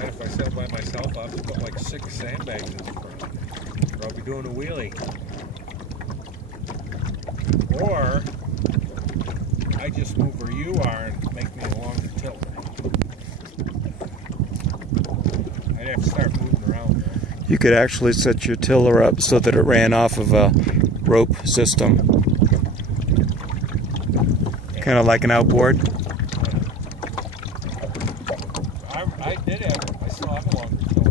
If I sail by myself, I'll have to put like 6 sandbags in the front, or I'll be doing a wheelie. Or I just move where you are and make me a longer tilt. I'd have to start moving around there. You could actually set your tiller up so that it ran off of a rope system. Kind of like an outboard. I still have a longer tilt.